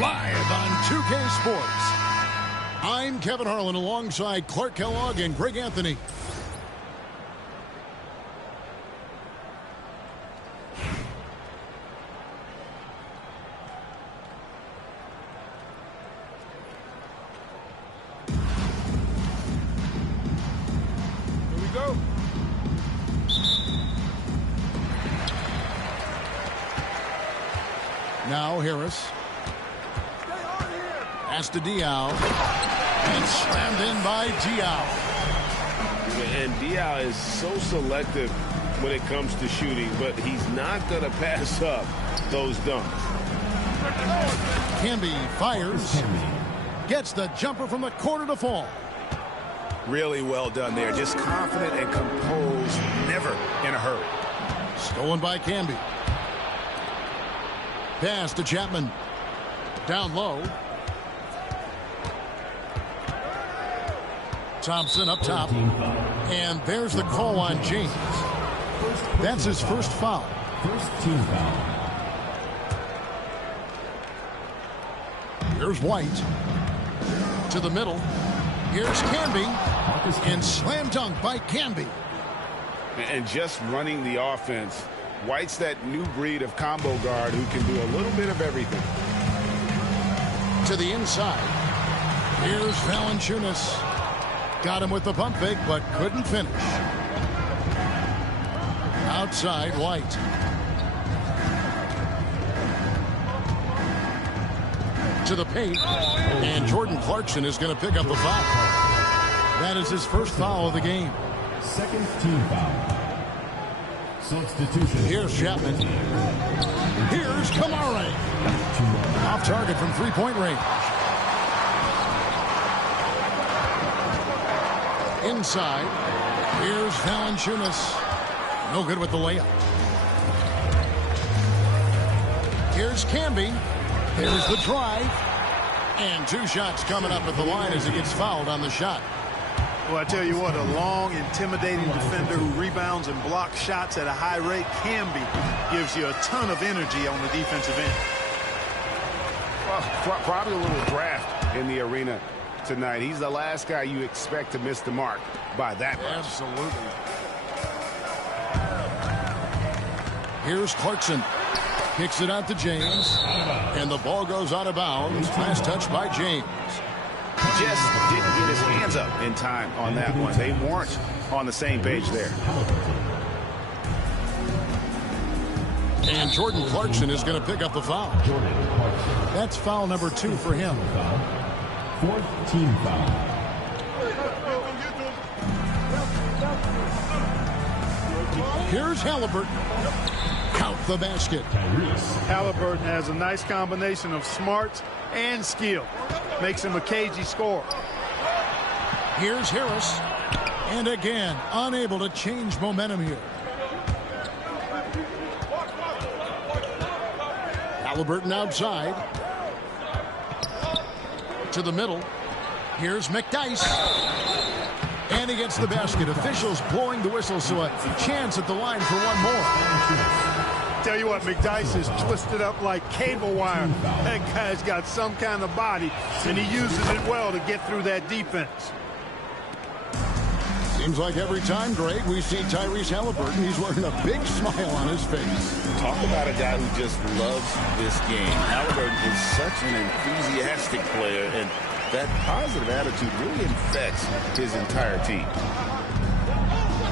Live on 2K Sports. I'm Kevin Harlan alongside Clark Kellogg and Greg Anthony. Here we go. Now Harris. Pass to Diaw. And slammed in by Diaw. And Diaw is so selective when it comes to shooting, but he's not going to pass up those dunks. Camby fires. Gets the jumper from the corner to fall. Really well done there. Just confident and composed, never in a hurry. Stolen by Camby. Pass to Chapman. Down low. Thompson up top. And there's the call on James. That's his first foul. First team foul. Here's White. To the middle. Here's Camby. And slam dunk by Camby. And just running the offense. White's that new breed of combo guard who can do a little bit of everything. To the inside. Here's Valanciunas. Got him with the pump fake, but couldn't finish. Outside, White. To the paint. And Jordan Clarkson is going to pick up the foul. That is his first foul of the game. Second team foul. Substitution. Here's Chapman. Here's Kamara. Off target from three-point range. Inside. Here's Valanciunas. No good with the layup. Here's Camby. Here's the drive. And two shots coming up at the line as he gets fouled on the shot. Well, I tell you what, a long, intimidating defender who rebounds and blocks shots at a high rate. Camby gives you a ton of energy on the defensive end. Well, probably a little draft in the arena tonight. He's the last guy you expect to miss the mark by that much. Absolutely. Here's Clarkson. Kicks it out to James. And the ball goes out of bounds. Last touch by James. Just didn't get his hands up in time on that one. They weren't on the same page there. And Jordan Clarkson is going to pick up the foul. That's foul number 2 for him. Fourth team foul. Here's Halliburton. Count the basket. Halliburton has a nice combination of smarts and skill. Makes him a cagey scorer. Here's Harris. And again, unable to change momentum here. Halliburton outside. To the middle. Here's McDyess. And he gets the basket. Officials blowing the whistle, so a chance at the line for one more. Tell you what, McDyess is twisted up like cable wire. That guy's got some kind of body, and he uses it well to get through that defense. Seems like every time, Greg, we see Tyrese Halliburton, he's wearing a big smile on his face. Talk about a guy who just loves this game. Halliburton is such an enthusiastic player, and that positive attitude really infects his entire team.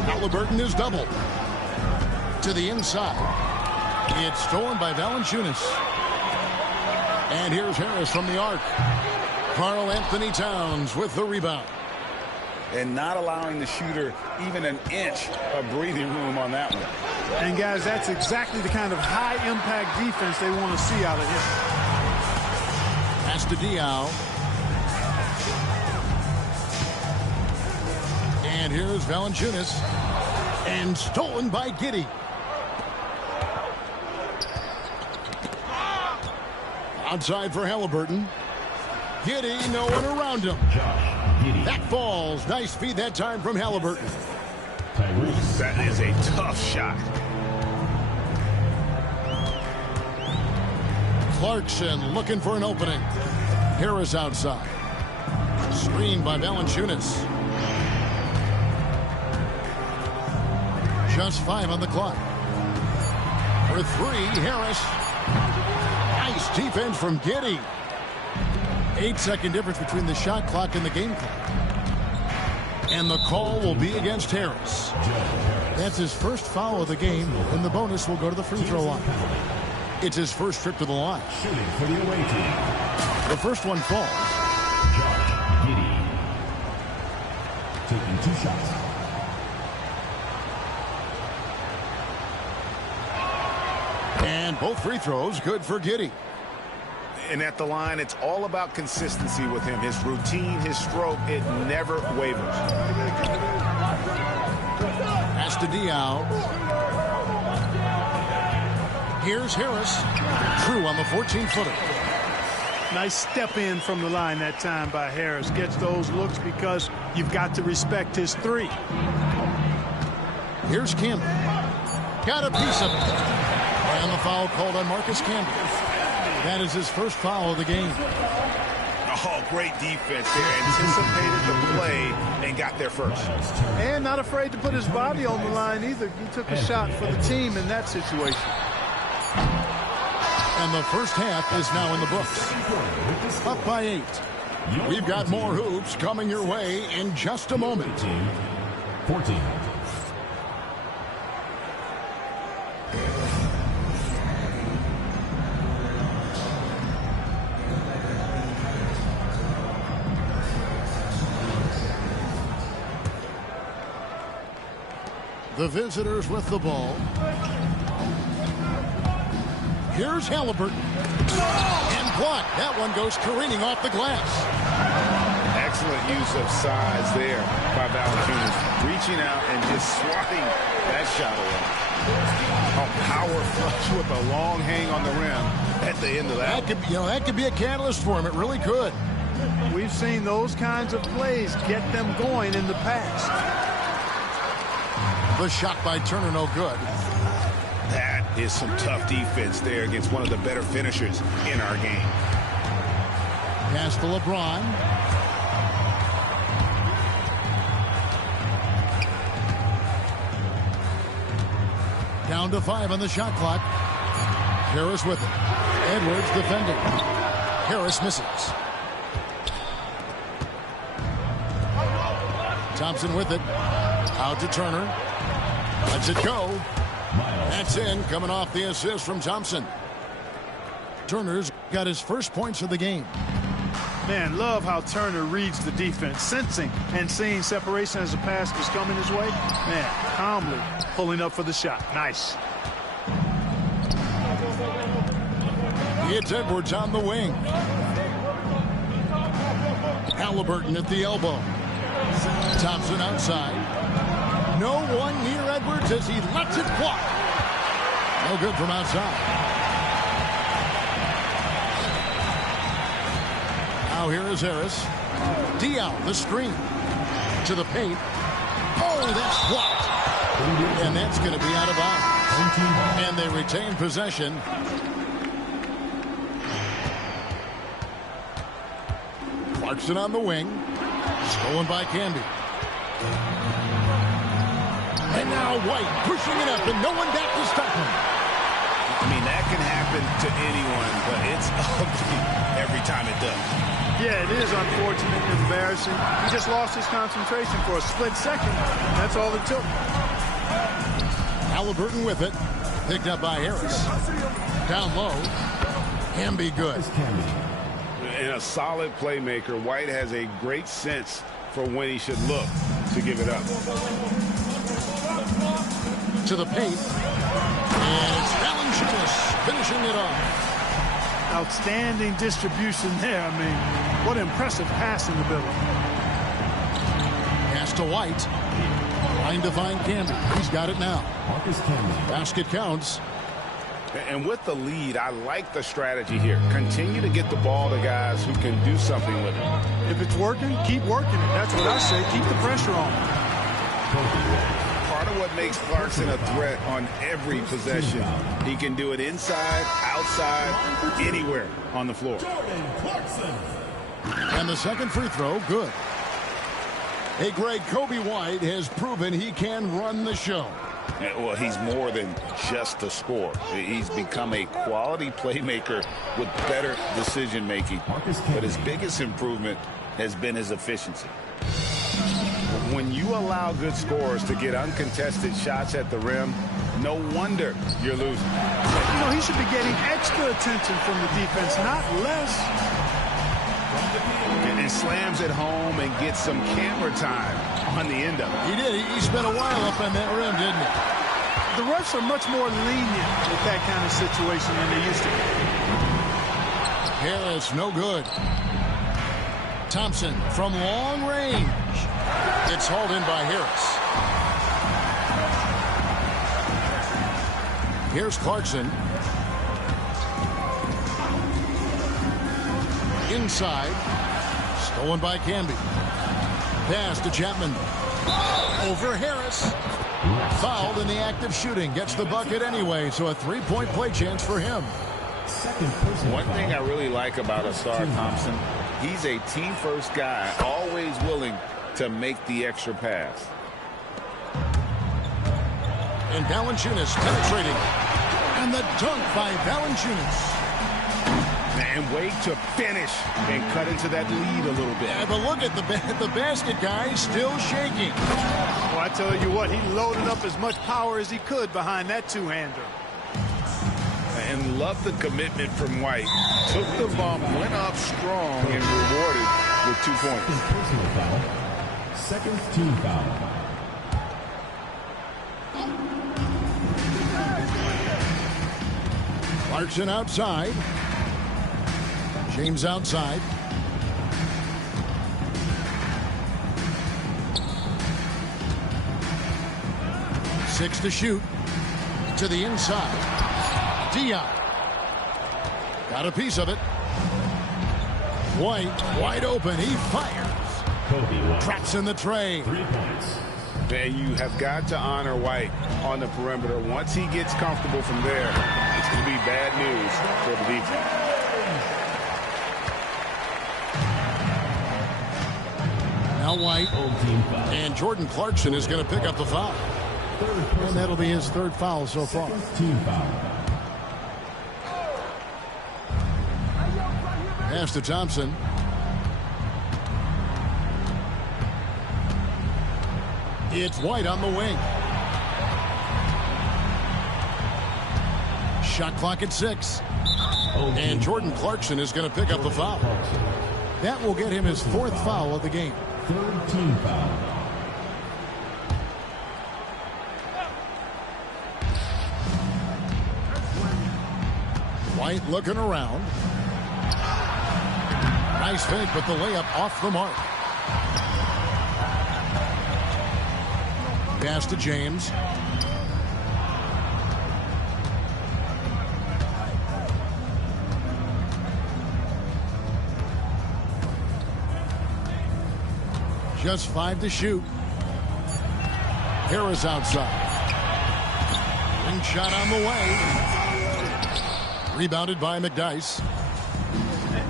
Halliburton is doubled. To the inside. It's stolen by Valanciunas. And here's Harris from the arc. Karl Anthony Towns with the rebound. And not allowing the shooter even an inch of breathing room on that one. And, guys, that's exactly the kind of high-impact defense they want to see out of him. Pass to Diaw. And here's Valanciunas. And stolen by Giddey. Outside for Halliburton. Giddey, no one around him. That falls. Nice feed that time from Halliburton. That is a tough shot. Clarkson looking for an opening. Harris outside. Screened by Valanciunas. Just 5 on the clock. For 3, Harris. Nice defense from Giddey. 8-second difference between the shot clock and the game clock. And the call will be against Harris. That's his first foul of the game, and the bonus will go to the free throw line. It's his first trip to the line. Shooting for the away team. The first one falls. Josh Giddey. Taking 2 shots. And both free throws good for Giddey. And at the line, it's all about consistency with him. His routine, his stroke, it never wavers. Pass to Diaw. Here's Harris. True on the 14-footer. Nice step in from the line that time by Harris. Gets those looks because you've got to respect his 3. Here's Campbell. Got a piece of it. And the foul called on Marcus Campbell. That is his first foul of the game. Oh, great defense there. Anticipated the play and got there first. And not afraid to put his body on the line either. He took a shot for the team in that situation. And the first half is now in the books. Up by 8. We've got more hoops coming your way in just a moment. 14. The visitors with the ball. Here's Halliburton. And blocked. That one goes careening off the glass. Excellent use of size there by Valanciunas. Reaching out and just swatting that shot away. A power flush with a long hang on the rim at the end of that. That could be a catalyst for him. It really could. We've seen those kinds of plays get them going in the past. The shot by Turner, no good. That is some tough defense there against one of the better finishers in our game. Pass to LeBron. Down to 5 on the shot clock. Harris with it. Edwards defending. Harris misses. Thompson with it. Out to Turner. Lets it go. That's in, coming off the assist from Thompson. Turner's got his first points of the game. Man, love how Turner reads the defense, sensing and seeing separation as the pass was coming his way. Man, calmly pulling up for the shot. Nice. It's Edwards on the wing. Halliburton at the elbow. Thompson outside. No one near Edwards as he lets it fly. No good from outside. Now here is Harris. Diaw, the screen. To the paint. Oh, that's blocked. And that's going to be out of bounds. And they retain possession. Clarkson on the wing. Stolen by Camby. And now White pushing it up and no one back to stop him. I mean, that can happen to anyone, but it's ugly every time it does. Yeah, it is unfortunate and embarrassing. He just lost his concentration for a split second. That's all it took. Halliburton with it. Picked up by Harris. Down low. Camby good. And a solid playmaker, White has a great sense for when he should look to give it up. To the paint. And it's Valanciunas finishing it off. Outstanding distribution there. I mean, what impressive passing ability. Pass to White. Trying to find Camby. He's got it now. Marcus Camby. Basket counts. And with the lead, I like the strategy here. Continue to get the ball to guys who can do something with it. If it's working, keep working it. That's what I say. Keep the pressure on. Part of what what makes Clarkson a threat on every possession. He can do it inside, outside, anywhere on the floor. And the second free throw, good. Hey, Greg, Kobe White has proven he can run the show. Well, he's more than just a scorer. He's become a quality playmaker with better decision-making. But his biggest improvement has been his efficiency. When you allow good scorers to get uncontested shots at the rim, no wonder you're losing. You know, he should be getting extra attention from the defense, not less. And slams it home and gets some camera time on the end of it. He did. He spent a while up on that rim, didn't he? The refs are much more lenient with that kind of situation than they used to be. Harris, no good. Thompson from long range. It's hauled in by Harris. Here's Clarkson. Inside. Stolen by Camby. Pass to Chapman. Over Harris. Fouled in the act of shooting. Gets the bucket anyway, so a three-point play chance for him. One thing I really like about Ausar Thompson, he's a team-first guy, always willing to make the extra pass. And Valanciunas penetrating. And the dunk by Valanciunas. And wait to finish and cut into that lead a little bit. Yeah, but look at the basket guy still shaking. Well, I tell you what, he loaded up as much power as he could behind that two-hander. And love the commitment from White. Took the bump, went up strong, and rewarded with 2 points. Personal foul. Second team foul. Clarkson outside. James outside. Six to shoot. To the inside. Diop. Got a piece of it. White wide open. He fires. Kobe White. Traps in the tray. 3 points. And you have got to honor White on the perimeter. Once he gets comfortable from there, it's going to be bad news for the defense. Now White. And Jordan Clarkson is going to pick up the foul. And that'll be his third foul so far. Team foul. Pass to Thompson. It's White on the wing. Shot clock at 6. And Jordan Clarkson is going to pick up the foul. That will get him his fourth foul of the game. Third team foul. White looking around. Nice fake, but the layup off the mark. Pass to James. Just 5 to shoot. Harris outside. Wing shot on the way. Rebounded by McDyess.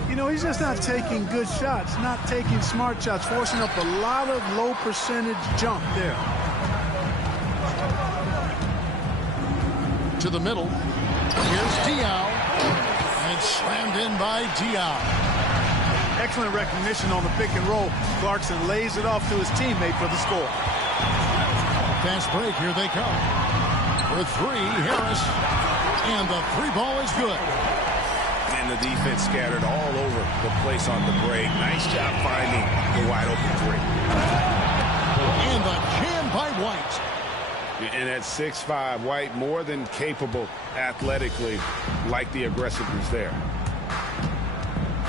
You know, he's just not taking good shots, not taking smart shots, forcing up a lot of low percentage jump there. To the middle. Here's Diaw. And it's slammed in by Diaw. Excellent recognition on the pick and roll. Clarkson lays it off to his teammate for the score. Fast break, here they come. For 3, Harris. And the 3 ball is good. And the defense scattered all over the place on the break. Nice job finding the wide open 3. And the jam by White. And at 6'5", White more than capable athletically, like the aggressiveness there.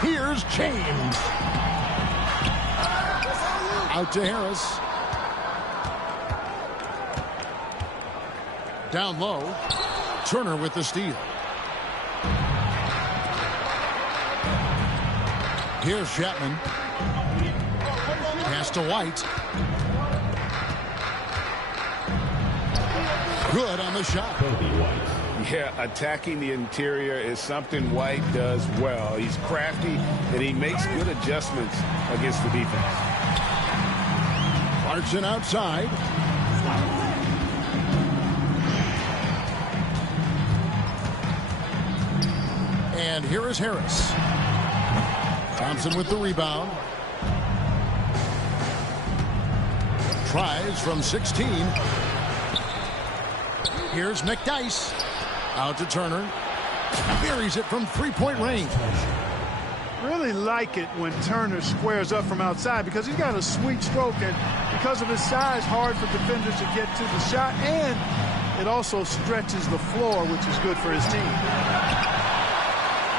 Here's James. Out to Harris. Down low. Turner with the steal. Here's Chapman. Pass to White. good on the shot. Kobe White. Yeah, attacking the interior is something White does well. He's crafty, and he makes good adjustments against the defense. Clarkson outside. And here is Harris. Thompson with the rebound. Tries from 16. Here's McDyess. Out to Turner. Buries it from three-point range. Really like it when Turner squares up from outside because he's got a sweet stroke, and because of his size, hard for defenders to get to the shot, and it also stretches the floor, which is good for his team.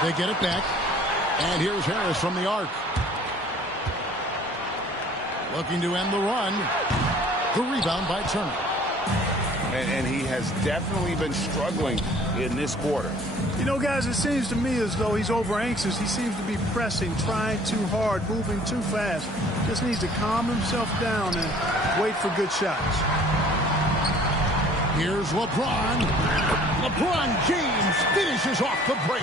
They get it back. And here's Harris from the arc. Looking to end the run. The rebound by Turner. And he has definitely been struggling in this quarter. You know, guys, it seems to me as though he's over anxious. He seems to be pressing, trying too hard, moving too fast. Just needs to calm himself down and wait for good shots. Here's LeBron. LeBron James finishes off the break.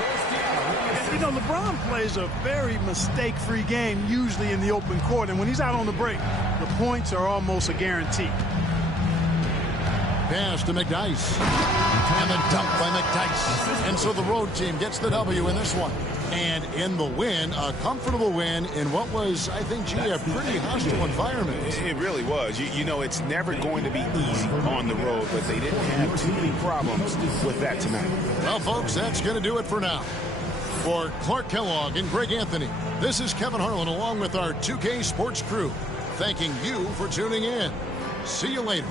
You know, LeBron plays a very mistake-free game, usually in the open court. And when he's out on the break, the points are almost a guarantee. Pass to McDyess. And the dunk by McDyess. And so the road team gets the W in this one. And in the win, a comfortable win in what was, I think, gee, a pretty hostile environment. It really was. You know, it's never going to be easy on the road, but they didn't have too many problems with that tonight. Well, folks, that's going to do it for now. For Clark Kellogg and Greg Anthony, this is Kevin Harlan along with our 2K Sports crew, thanking you for tuning in. See you later.